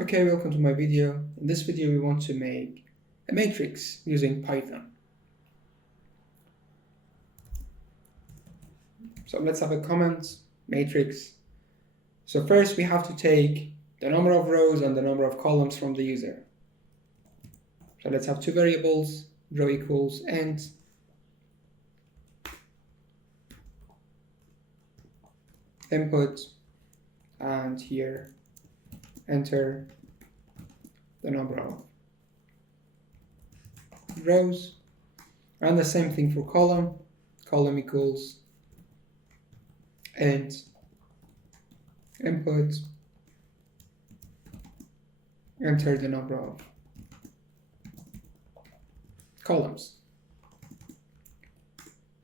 Okay, welcome to my video. In this video we want to make a matrix using Python. So let's have a comment, matrix. So first we have to take the number of rows and the number of columns from the user. So let's have two variables, row equals int input, and here enter the number of rows, and the same thing for column equals int input, enter the number of columns.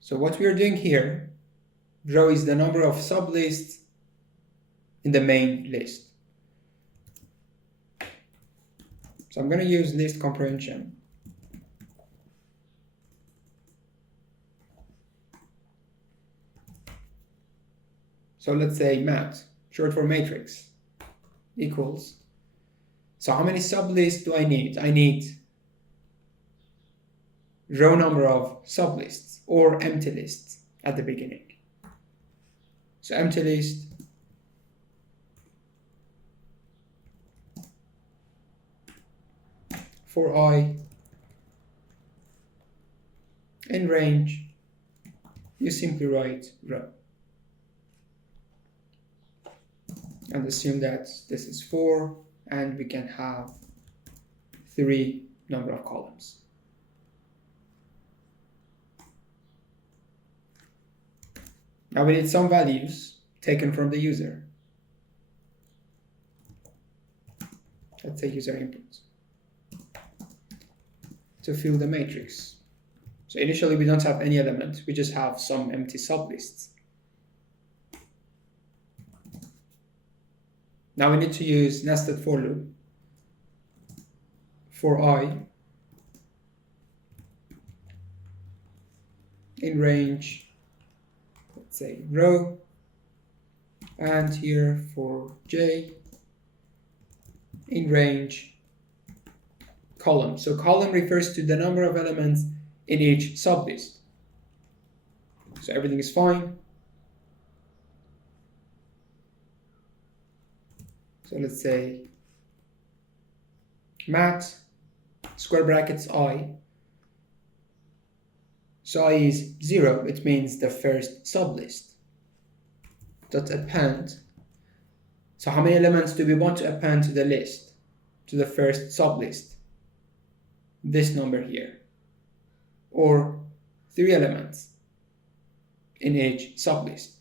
So what we are doing here, row is the number of sublists in the main list. So I'm going to use list comprehension. So let's say mat, short for matrix, equals. So how many sublists do I need? I need row number of sublists or empty lists at the beginning. So empty list for I in range, you simply write row and assume that this is 4 and we can have 3 number of columns. Now we need some values taken from the user. Let's say user input to fill the matrix. So initially we don't have any element, we just have some empty sublists. Now we need to use nested for loop for I in range, let's say row, and here for j in range column. So column refers to the number of elements in each sublist. So everything is fine. So let's say mat square brackets I. So I is 0, it means the first sublist. Dot append. So how many elements do we want to append to the list, to the first sublist? This number here, or 3 elements in each sublist.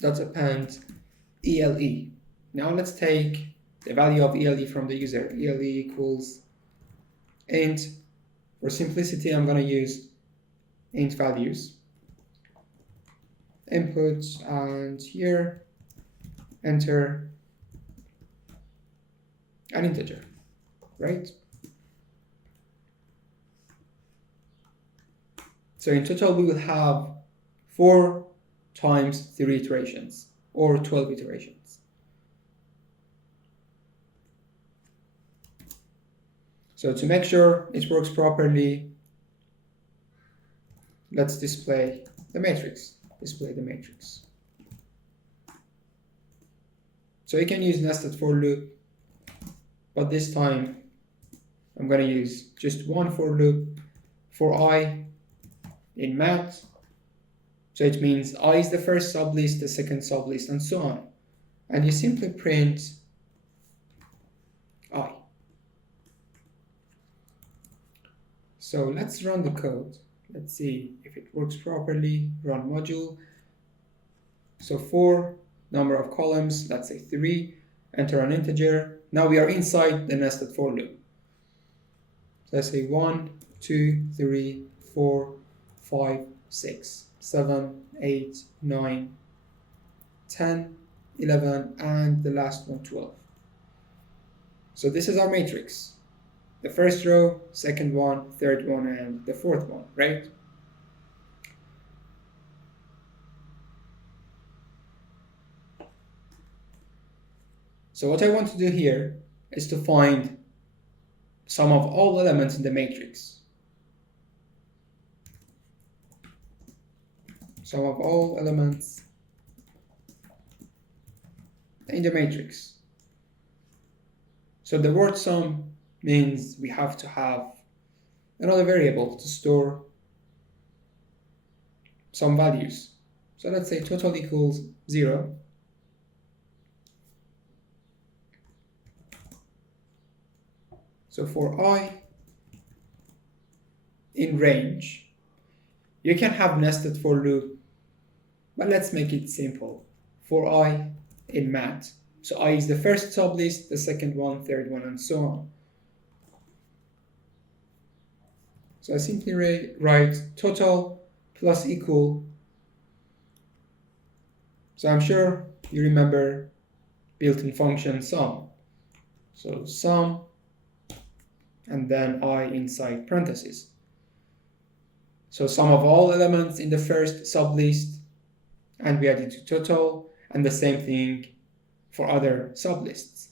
Dot append ELE. Now let's take the value of ELE from the user. ELE equals int. For simplicity, I'm going to use int values. Input, and here enter an integer, right? So in total, we will have 4 times 3 iterations, or 12 iterations. So to make sure it works properly, let's display the matrix. So you can use nested for loop, but this time I'm going to use just one for loop for I in mat. So it means I is the first sublist, the second sublist, and so on. And you simply print I. So let's run the code. Let's see if it works properly. Run module. So 4 number of columns, let's say 3, enter an integer. Now we are inside the nested for loop. So let's say 1, 2, 3, 4, 5, 6, 7, 8, 9, 10, 11, and the last one 12. So this is our matrix. The first row, second one, third one, and the fourth one, right? So what I want to do here is to find sum of all elements in the matrix. Sum of all elements in the matrix. So the word sum means we have to have another variable to store some values. So let's say total equals 0. So for I in range, you can have nested for loop, but let's make it simple. For I in math. So I is the first sublist, the second one, third one, and so on. So I simply write total plus equal. So I'm sure you remember built-in function sum. So sum and then I inside parentheses. So sum of all elements in the first sublist, and we add it to total, and the same thing for other sublists.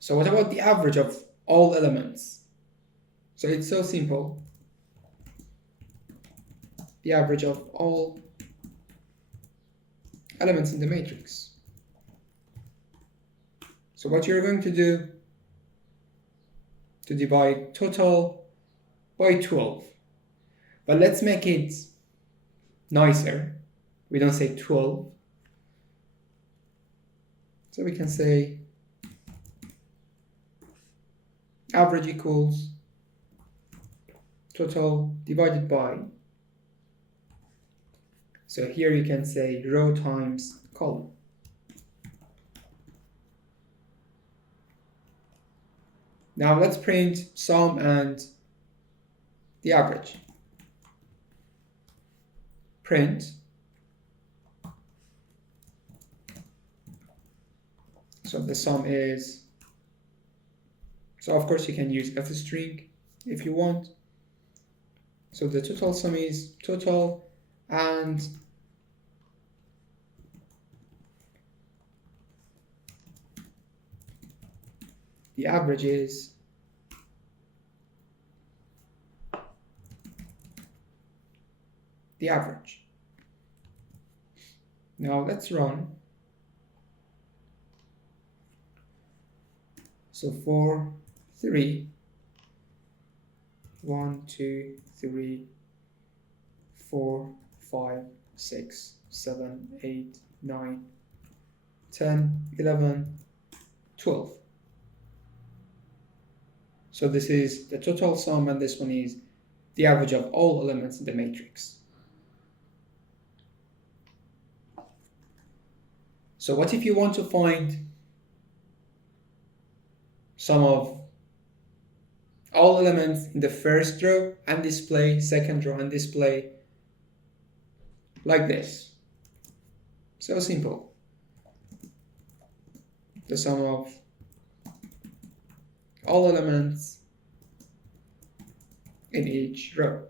So what about the average of all elements? So it's so simple. The average of all elements in the matrix. So what you're going to do to divide total by 12. But let's make it nicer. We don't say 12. So we can say average equals total divided by. So here you can say row times column. Now let's print sum and the average. Print. So the sum is, so of course you can use f string if you want. So the total sum is total, and the average is the average. Now let's run. So for 3, 1, 2, 3, 4, 5, 6, 7, 8, 9, 10, 11, 12. So this is the total sum, and this one is the average of all elements in the matrix. So what if you want to find sum of all elements in the first row and display, second row and display, like this? So simple. The sum of all elements in each row.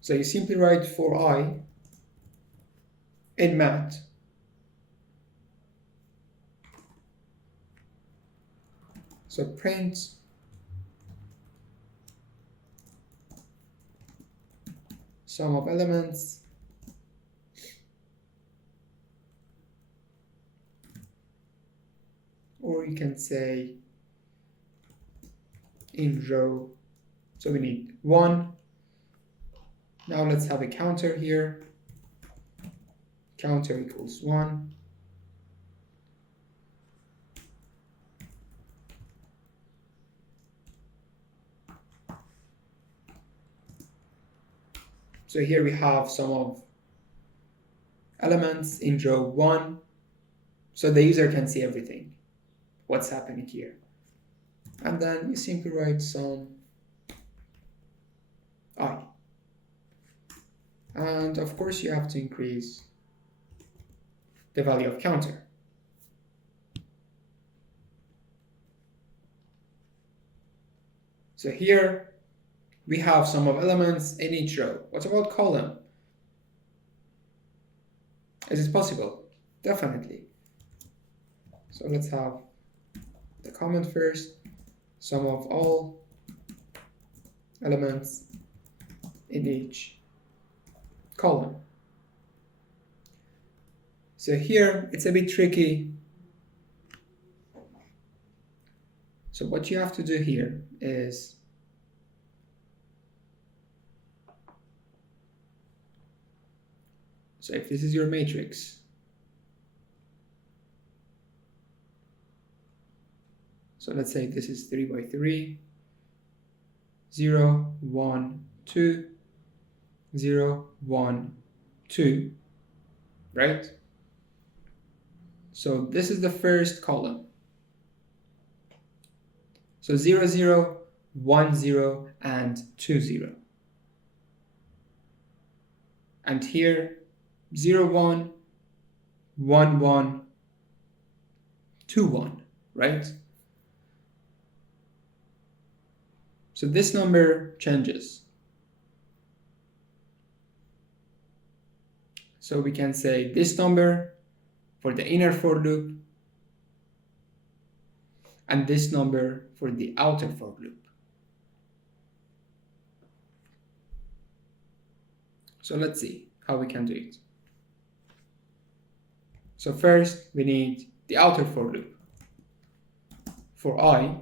So you simply write for I in math. So print sum of elements or you can say in row. So we need 1. Now let's have a counter here. Counter equals 1. So here we have some of elements in row 1. So the user can see everything, what's happening here. And then you simply write some I. And of course you have to increase the value of counter. So here we have sum of elements in each row. What about column? Is it possible? Definitely. So let's have the comment first. Sum of all elements in each column. So here it's a bit tricky. So what you have to do here is so if this is your matrix, so let's say this is 3 by 3, 0, 1, 2, 0, 1, 2, right? So this is the first column. So 0, 0, 1, 0, and 2, 0. And here 0, 1, 1, 1, 2, 1, right? So this number changes. So we can say this number for the inner for loop and this number for the outer for loop. So let's see how we can do it. So first we need the outer for loop. For I,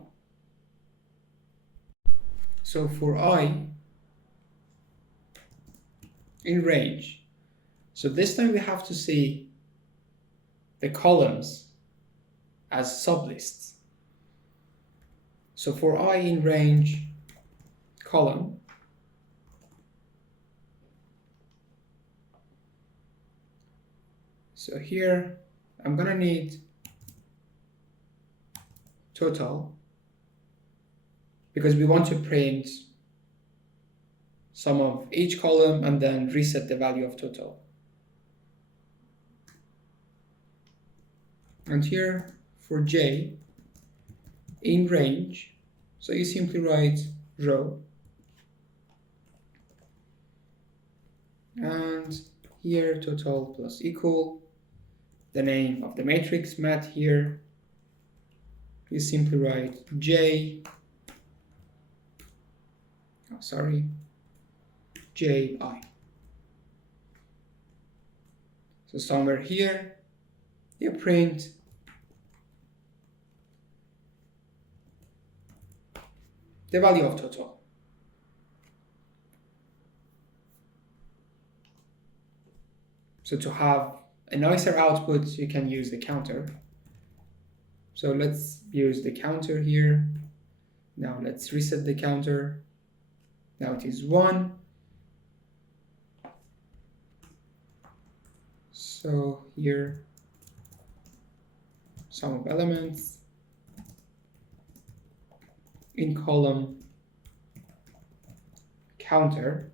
so for I in range, so this time we have to see the columns as sublists. So for I in range column, so here I'm gonna need total because we want to print sum of each column and then reset the value of total. And here for J in range, so you simply write row and here total plus equal the name of the matrix mat here, you simply write Ji. So somewhere here you print the value of total. So to have a nicer output, you can use the counter. So let's use the counter here. Now let's reset the counter. Now it is 1. So here, sum of elements in column counter.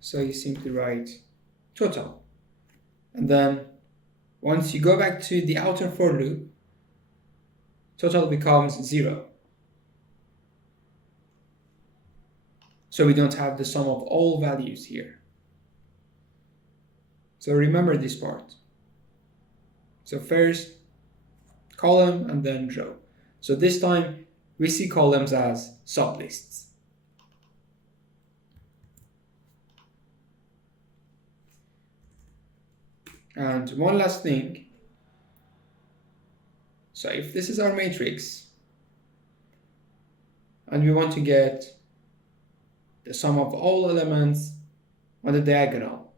So you simply write total. And then once you go back to the outer for loop, total becomes 0. So we don't have the sum of all values here. So remember this part. So first column and then row. So this time we see columns as sublists. And one last thing. So if this is our matrix and we want to get the sum of all elements on the diagonal,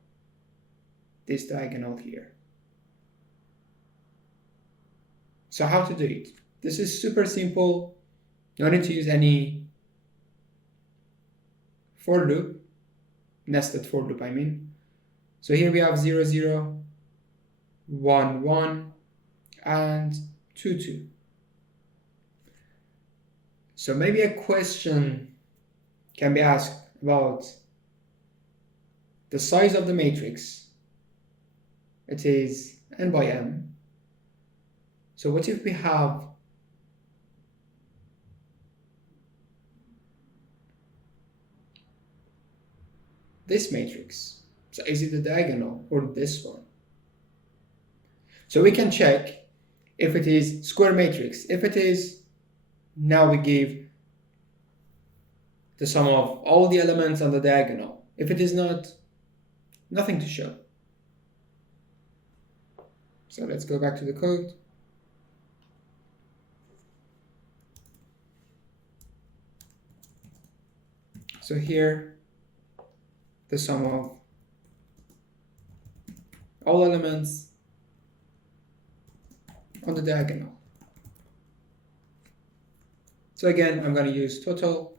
this diagonal here. So how to do it? This is super simple. No need to use any for loop, nested for loop I mean. So here we have 0, 0, 1, 1, and 2, 2. So maybe a question can be asked about the size of the matrix. It is n by m. So what if we have this matrix. So is it the diagonal or this one? So we can check if it is square matrix. If it is, now we give the sum of all the elements on the diagonal. If it is not, nothing to show. So let's go back to the code. So here, the sum of all elements on the diagonal. So again, I'm going to use total.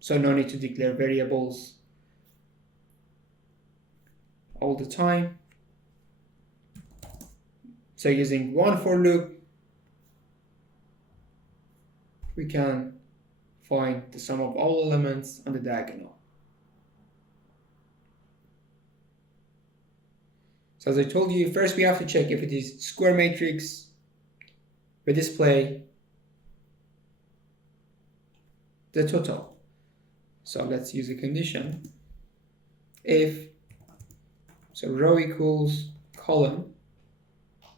So no need to declare variables all the time. So using one for loop, we can find the sum of all elements on the diagonal. So as I told you, first we have to check if it is square matrix. We display the total. So let's use a condition. If, so row equals column.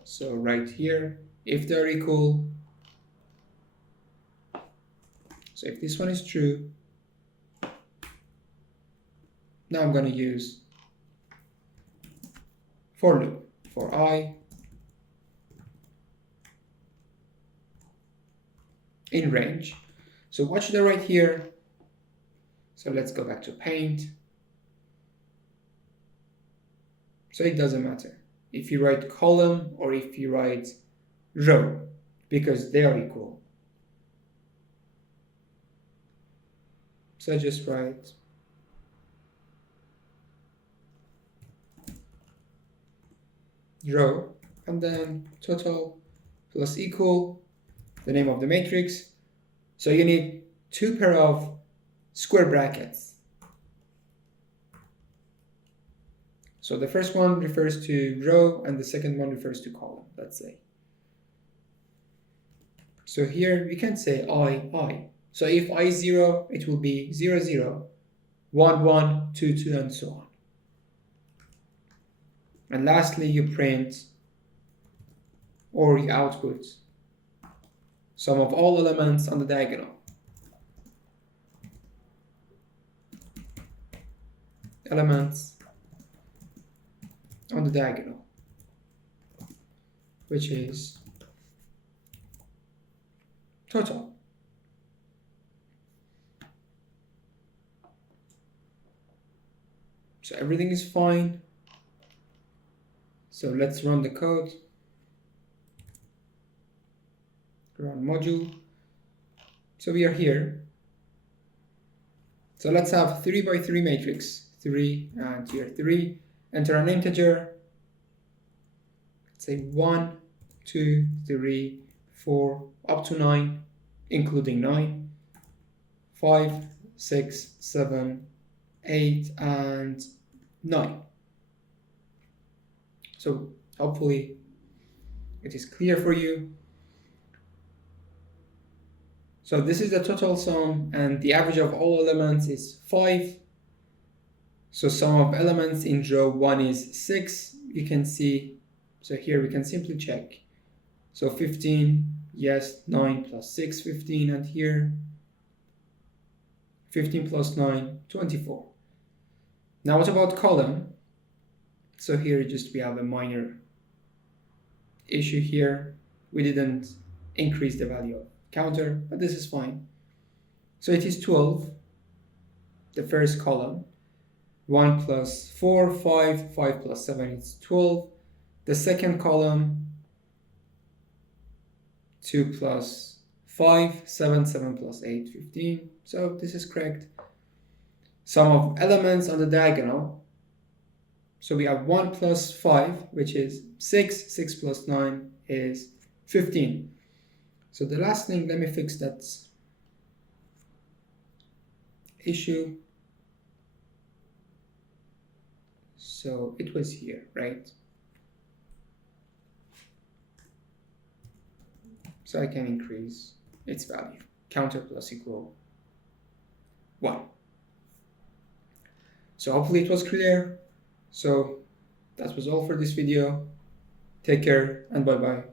So right here, if they're equal, so if this one is true, now I'm going to use for loop for I in range. So what should I write here? So let's go back to paint. So it doesn't matter if you write column or if you write row, because they are equal. So I just write row and then total plus equal the name of the matrix. So you need two pair of square brackets. So the first one refers to row and the second one refers to column, let's say. So here we can say I. So if I is 0, it will be 0, 0, 1, 1, 2, 2, and so on. And lastly, you print or you output sum of all elements on the diagonal. Elements on the diagonal, which is total. So everything is fine. So let's run the code. Run module. So we are here. So let's have 3 by 3 matrix. 3 and here 3. Enter an integer. Let's say 1, 2, 3, 4, up to 9, including 9. 5, 6, 7, 8, and 9. So hopefully it is clear for you. So this is the total sum, and the average of all elements is 5. So sum of elements in row 1 is 6. You can see, so here we can simply check. So 15, yes, 9 plus 6, 15, and here 15 plus 9, 24. Now what about column? So here just we have a minor issue here. We didn't increase the value of counter, but this is fine. So it is 12, the first column. 1 plus 4, 5, 5 plus 7 is 12. The second column, 2 plus 5, 7, 7 plus 8, 15. So this is correct. Sum of elements on the diagonal. So we have 1 plus 5, which is 6. 6 plus 9 is 15. So the last thing, let me fix that issue. So it was here, right? So I can increase its value. Counter plus equal 1. So hopefully it was clear. So that was all for this video. Take care and bye bye.